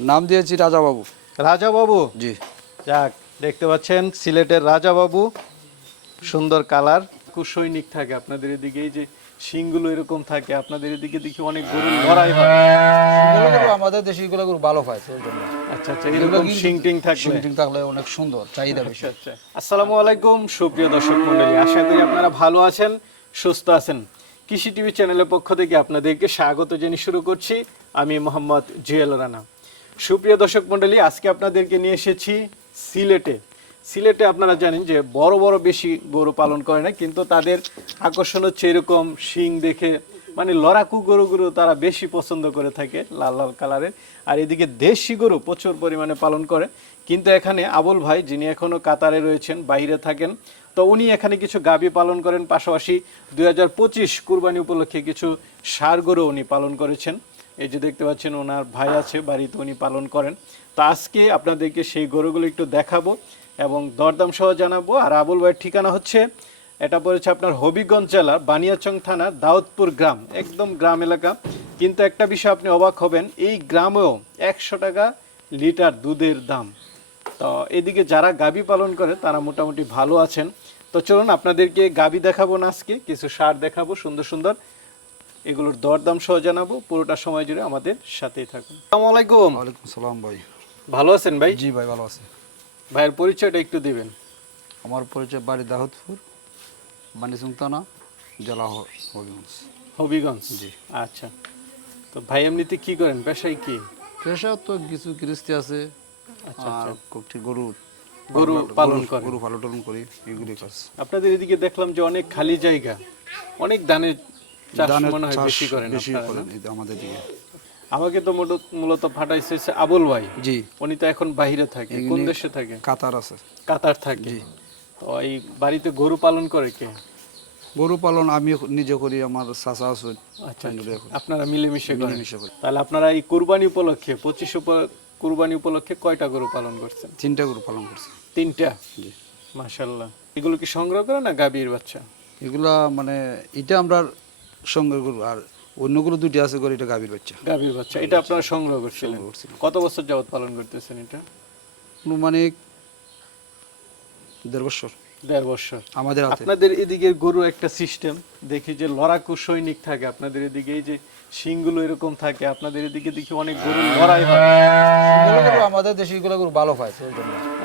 নাম দিয়েছি রাজা বাবু রাজা বাবু জি। যাক দেখতে পাচ্ছেন সিলেটের রাজা বাবু সুন্দর কালার। খুব সৈনিক থাকে আপনাদের এদিকে। এই যে শিংগুলো এরকম থাকে আপনাদের এদিকে দেখি অনেক গরু লড়াই হয়। আমাদের দেশি এগুলো গরু ভালো পায় আচ্ছা আচ্ছা এরকম শিং টিং থাকলে। শিং থাকলে অনেক সুন্দর চাহিদা বেশি। আচ্ছা আচ্ছা। আসসালামু আলাইকুম সুপ্রিয় দর্শক মণ্ডলী। আশা করি আপনারা ভালো আছেন সুস্থ আছেন। কৃষি টিভি চ্যানেলের পক্ষ থেকে আপনাদেরকে স্বাগত জানিয়ে শুরু করছি। আমি মোহাম্মদ জুয়েল রানা। সুপ্রিয় দর্শক মণ্ডলী, আজকে আপনাদেরকে নিয়ে এসেছি সিলেটে। সিলেটে আপনারা জানেন যে বড় বড় বেশি গরু পালন করে না, কিন্তু তাদের আকর্ষণ হচ্ছে এরকম শিং দেখে মানে লড়াকু গরুগুলো তারা বেশি পছন্দ করে থাকে, লাল লাল কালারের। আর এদিকে দেশি গরু প্রচুর পরিমাণে পালন করে। কিন্তু এখানে আবুল ভাই, যিনি এখনও কাতারে রয়েছেন, বাইরে থাকেন, তো উনি এখানে কিছু গাবি পালন করেন। পাশাপাশি দুই হাজার পঁচিশ কুরবানি উপলক্ষে কিছু সার গরু উনি পালন করেছেন। এই যে দেখতে পাচ্ছেন, ওনার ভাই আছে বাড়িতে, উনি পালন করেন। তো আজকে আপনাদেরকে সেই গরুগুলো একটু দেখাবো এবং দরদাম সহ জানাব। আর আবুল ভাইয়ের ঠিকানা হচ্ছে, এটা পড়েছে আপনার হবিগঞ্জ জেলার বানিয়াচং থানার দাউদপুর গ্রাম, একদম গ্রাম এলাকা। কিন্তু একটা বিষয় আপনি অবাক হবেন, এই গ্রামেও একশো টাকা লিটার দুধের দাম। তো এদিকে যারা গাবি পালন করে, তারা মোটামুটি ভালো আছেন। তো চলুন, আপনাদেরকে গাবি দেখাবো না আজকে, কিছু সার দেখাবো, সুন্দর সুন্দর। এগুলোর দরদাম সহ জানাব। পুরোটা সময় জুড়ে আমাদের সাথেই থাকুন। আসসালামু আলাইকুম। ওয়ালাইকুম সালাম ভাই। ভালো আছেন ভাই? জি ভাই ভালো আছে। ভাইয়ের পরিচয়টা একটু দিবেন। আমার পরিচয় বাড়ি দাহদপুর বানিসুং থানা জেলা হবিগঞ্জ। হবিগঞ্জ? জি। আচ্ছা। তো ভাই এমনিতে কি করেন? পেশায় কি? পেশা তো কিছু কিস্তি আছে। আচ্ছা, আর কয়েকটি গরু গরু পালন করেন। গরু পালন করি এগুলি কাজ। আপনাদের এদিকে দেখলাম যে অনেক খালি জায়গা অনেক ধানের ধানের চাষ বেশি করেন বেশি আপনারা, করেন না? এই আমাদের দিকে। আমাকে তো মূলত- ফাটাইছে আবুল ভাই। জি। উনি তো এখন বাইরে থাকে কোন দেশে থাকে? কাতার আছে। কাতার থাকে। তো এই বাড়িতে গরু পালন করে কে? গরু পালন আমি নিজে করি আমার চাচা আছে। আচ্ছা এখন আপনারা মিলেমিশে মিলেমিশে করি। তাহলে আপনারা এই কুরবানি উপলক্ষে পঁচিশ কুরবানি উপলক্ষে কয়টা গরু পালন করছেন? তিনটা গরু পালন করছি। তিনটা? জি। মাশাল্লাহ এগুলো কি সংগ্রহ করে না গাভীর বাচ্চা? এগুলা মানে এটা আমরা সঙ্গে গরু আর অন্যগুলো দুটি আছে গরু এটা গাভীর বাচ্চা। গাভীর বাচ্চা। এটা আপনারা সংগ্রহ করছিলেন। কত বছর যাবত পালন করতেছেন এটা? আনুমানিক দেড় বছর। দেড় বছর। আমাদের আপনাদের এদিকের গরু একটা সিস্টেম দেখি যে লড়াকু সৈনিক থাকে আপনাদের এদিকে। এই যে শিংগুলো এরকম থাকে আপনাদের এদিকে দেখি অনেক গরু লড়াই হয়। আমাদের দেশি এগুলো গরু ভালো পায়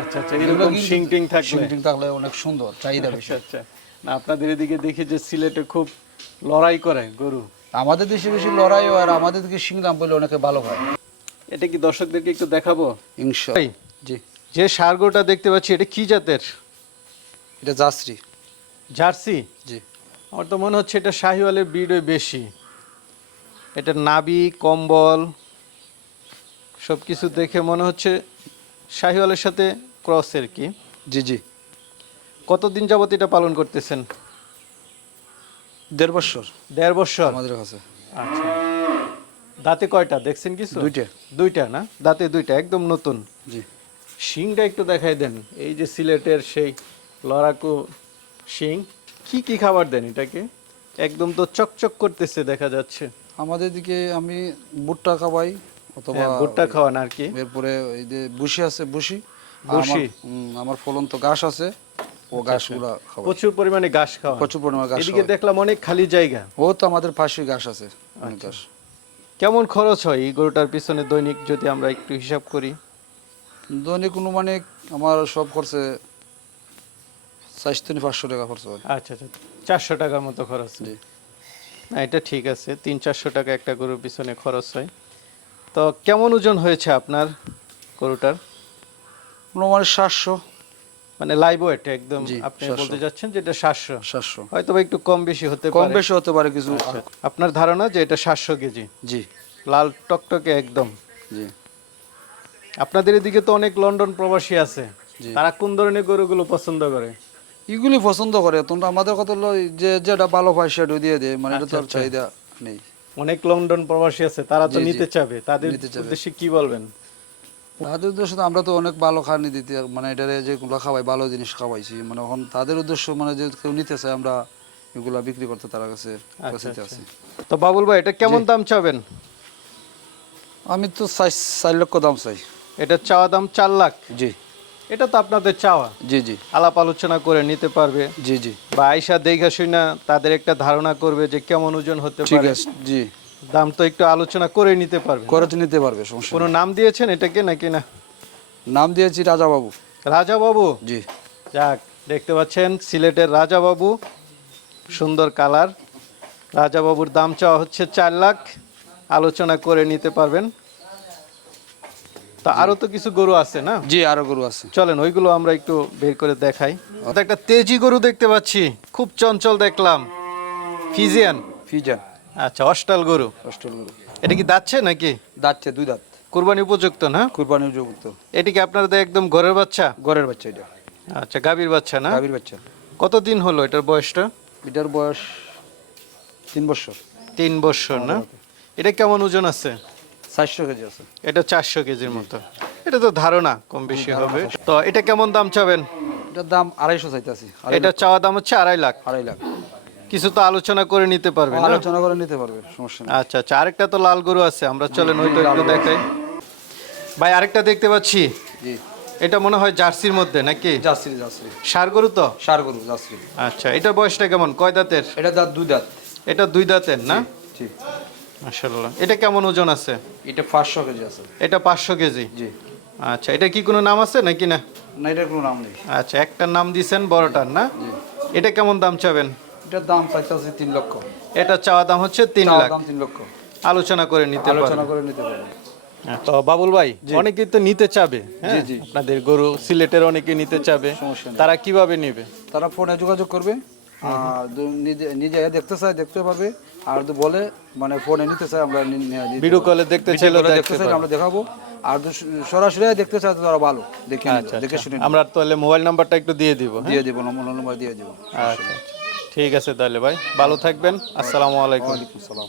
আচ্ছা আচ্ছা এরকম শিং টিং থাকলে। শিং টিং থাকলে অনেক সুন্দর চাহিদা বেশি। আচ্ছা আচ্ছা। না আপনাদের এদিকে দেখি যে সিলেটে খুব লড়াই করে গরু। আমাদের দেশে বেশি লড়াই হয় আর আমাদের দিকে শিংলাম বলে অনেকে ভালো পায় এটা কি দর্শকদেরকে একটু দেখাবো? ইনশা জি। যে সার গরুটা দেখতে পাচ্ছি এটা কি জাতের? এটা জাসরি জার্সি? জি। আমার তো মনে হচ্ছে এটা শাহিওয়ালের ব্রিডই বেশি। এটা নাবি কম্বল সব কিছু দেখে মনে হচ্ছে শাহিওয়ালের সাথে ক্রসের কি। জি জি। কতদিন যাবত এটা পালন করতেছেন? দেড় বছর? দেড় বছর। আমাদের কাছে। আচ্ছা। দাঁতে কয়টা? দেখছেন কিছু? দুইটা। দুইটা না? দাঁতে দুইটা একদম নতুন। জি। শিংটা একটু দেখাই দেন। এই যে সিলেটের সেই লড়াকু শিং কি কি খাবার দেন এটাকে? একদম তো চকচক করতেছে দেখা যাচ্ছে। আমাদের দিকে আমি ভুট্টা খাওয়াই অথবা হ্যাঁ, ভুট্টা খাওয়ান আর কি। এরপরে এই যে বুসি আছে বুসি। বুসি? আমার- ফলন তো ঘাস আছে। ও ঘাসগুলা প্রচুর পরিমাণে ঘাস খাওয়ান প্রচুর পরিমাণে ঘাস এদিকে দেখলাম অনেক খালি জায়গা। ও তো আমাদের পাশে ঘাস আছে অনেক ঘাস। কেমন খরচ হয় এই গরুটার পিছনে দৈনিক যদি আমরা একটু হিসাব করি? দৈনিক অনুমানিক আমার সব খরচে চারশো থেকে পাঁচশো টাকা খরচ হয়। আচ্ছা আচ্ছা। চারশো টাকার মতো খরচ। জি। না এটা ঠিক আছে। তিন চারশো টাকা একটা গরুর পিছনে খরচ হয়। তো কেমন ওজন হয়েছে আপনার গরুটার? অনুমানিক সাতশো। মানে লাইভ ওয়েট একদম আপনি বলতে যাচ্ছেন যে এটা হয়তো একটু কম বেশি হতে কম বেশি হতে পারে কিছু। আচ্ছা, আপনার ধারণা যে এটা সাতশো কেজি? জি। লাল টকটকে একদম। জি। আপনাদের এদিকে তো অনেক লন্ডন প্রবাসী আছে। তারা কোন ধরনের গরুগুলো পছন্দ করে? এগুলি পছন্দ করে। তোমরা আমাদের কথা হলো যে যেটা ভালো পায় সেটা দিয়ে দেয়। মানে এটা তো আচ্ছা, চাহিদা নেই। অনেক লন্ডন প্রবাসী আছে তারা তো। নিতে চাবে। তাদের। উদ্দেশ্যে কি বলবেন? তাদের উদ্দেশ্য তো আমরা তো অনেক ভালো খানি দিতে মানে এটারে যেগুলো খাওয়াই ভালো জিনিস খাওয়াইছি। মানে এখন তাদের উদ্দেশ্য মানে যে কেউ নিতে চায় আমরা এগুলা বিক্রি করতে তার কাছে আচ্ছা, আচ্ছা। আছি। তো বাবুল ভাই এটা কেমন দাম চাবেন? আমি তো চাই চার লক্ষ দাম চাই। এটা চাওয়া দাম চার লাখ? জি। এটা তো আপনাদের চাওয়া? জি জি। আলাপ আলোচনা করে নিতে পারবে। জি জি। বা আইসা দেখা শুনা তাদের একটা ধারণা করবে যে কেমন ওজন হতে পারে। জি। দাম তো একটু আলোচনা করে নিতে পারবে করে তো নিতে পারবে সমস্যা কোনো নাম দিয়েছেন এটাকে নাকি না? নাম দিয়েছি রাজা বাবু রাজা বাবু জি। যাক দেখতে পাচ্ছেন সিলেটের রাজা বাবু সুন্দর কালার। রাজা বাবুর দাম চাওয়া হচ্ছে চার লাখ। আলোচনা করে নিতে পারবেন। তা আরও তো কিছু গরু আছে না? জি আরও গরু আছে। চলেন ওইগুলো আমরা একটু বের করে দেখাই। তো একটা তেজি গরু দেখতে পাচ্ছি খুব চঞ্চল দেখলাম। ফিজিয়ান। ফিজা আচ্ছা অস্টাল গরু। অস্ট্রেল গরু। এটা কি দাচ্ছে নাকি? দাঁতছে দুই দাঁত। কোরবানি উপযুক্ত না? কুরবানি উপযুক্ত। এটি কি আপনাদের একদম ঘরের বাচ্চা? গরের বাচ্চা এটা। আচ্ছা গাভীর বাচ্চা না? গাভীর বাচ্চা। কতদিন হলো এটার বয়সটা? এটার বয়স তিন বছর। তিন বছর না? এটা কেমন ওজন আছে? চারশো কেজি আছে। এটা চারশো কেজির মতো। এটা তো ধারণা কম বেশি হবে। তো এটা কেমন দাম চাবেন? এটার দাম আড়াইশো চাইতেছি। এটা চাওয়া দাম হচ্ছে আড়াই লাখ। আড়াই লাখ। কিছু তো আলোচনা করে নিতে পারবেন না? আলোচনা করে নিতে পারবে সমস্যা নেই। আচ্ছা আচ্ছা আরেকটা তো লাল গরু আছে আমরা চলেন ওইটা একটু দেখাই। ভাই আরেকটা দেখতে পাচ্ছি? জি। এটা মনে হয় জার্সির মধ্যে নাকি? সার গরু তো? সার গরু জার্সি। আচ্ছা এটার বয়সটা কেমন? কয় দাঁতের? এটা দাঁত দুই দাঁত। এটা দুই দাঁতের না? জি মাশাল্লাহ এটা কেমন ওজন আছে? এটা পাঁচশো কেজি আছে। এটা পাঁচশো কেজি? জি। আচ্ছা এটা কি কোনো নাম আছে নাকি না? না এটার কোনো নাম নেই। আচ্ছা একটার নাম দিছেন বড়টার না? এটা কেমন দাম চাবেন? এটার দাম চাইতেছি তিন লক্ষ। এটা চাওয়া দাম হচ্ছে তিন লাখ। দাম তিন লক্ষ। আলোচনা করে নিতে আলোচনা করে নিতে পারবে। তো বাবুল ভাই অনেকেই তো নিতে চাবে হ্যাঁ? আপনাদের গরু সিলেটের অনেকে নিতে চাবে। তারা কীভাবে নেবে? তারা ফোনে যোগাযোগ করবে নিজে নিজে দেখতে চায় দেখতে পারবে আর যদি বলে মানে ফোনে নিতে চায় আমরা ভিডিও কলে দেখতে কলে দেখতে চাইলে পারবে। আমরা দেখাবো আর যদি সরাসরি দেখতে চায় তো তারা ভালো দেখে আচ্ছা দেখে আচ্ছা। শুনে আমরা তাহলে মোবাইল নাম্বারটা একটু দিয়ে দিব হ্যাঁ? দিয়ে দিব নম্বর নম্বর দিয়ে দিব। আচ্ছা আচ্ছা। ঠিক আছে তাহলে ভাই ভালো থাকবেন। আসসালামু আলাইকুম। সালাম